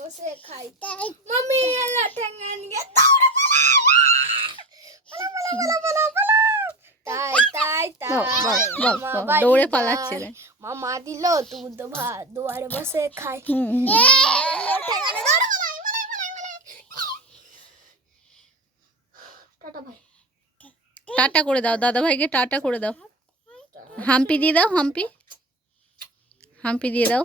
বসে খাই। মামি এলো ঠ্যাঙ্গা নিয়ে দৌড়ে তাই তাই তাই দৌড়ে পালাচ্ছে রে। মামা দিল তুই তো দুয়ারে বসে খাই। টাটা ভাই, টাটা করে দাও দাদা ভাইকে, টাটা করে দাও। হাম্পি দিয়ে দাও, হাম্পি হাম্পি দিয়ে দাও।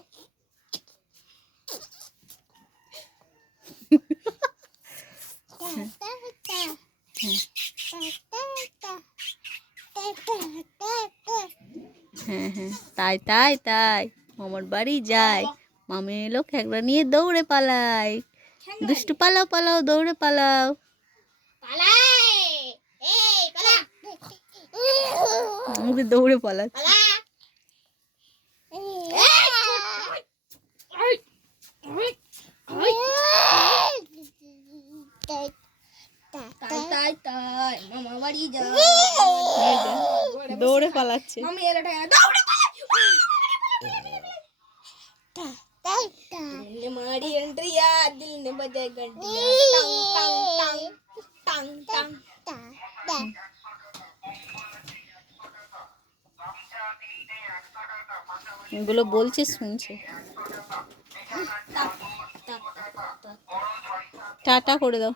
হ্যাঁ হ্যাঁ, তাই তাই তাই মামার বাড়ি যায়। মামি এলো খেকড়া নিয়ে দৌড়ে পালায়। দুষ্টু পালাও পালাও, দৌড়ে পালাও। আমাকে দৌড়ে পালাচ্ছে। তাই তাই মামা বাড়ি যায়, দৌড়ে পালাচ্ছে। মামি এলো ঠ্যাঙ্গা দৌড়ে मारी एंट्रिया दिल ने बजाए घंटिया टंग टंग टंग टंग। এগুলো বলছে শুনছে। টাটা করে দাও।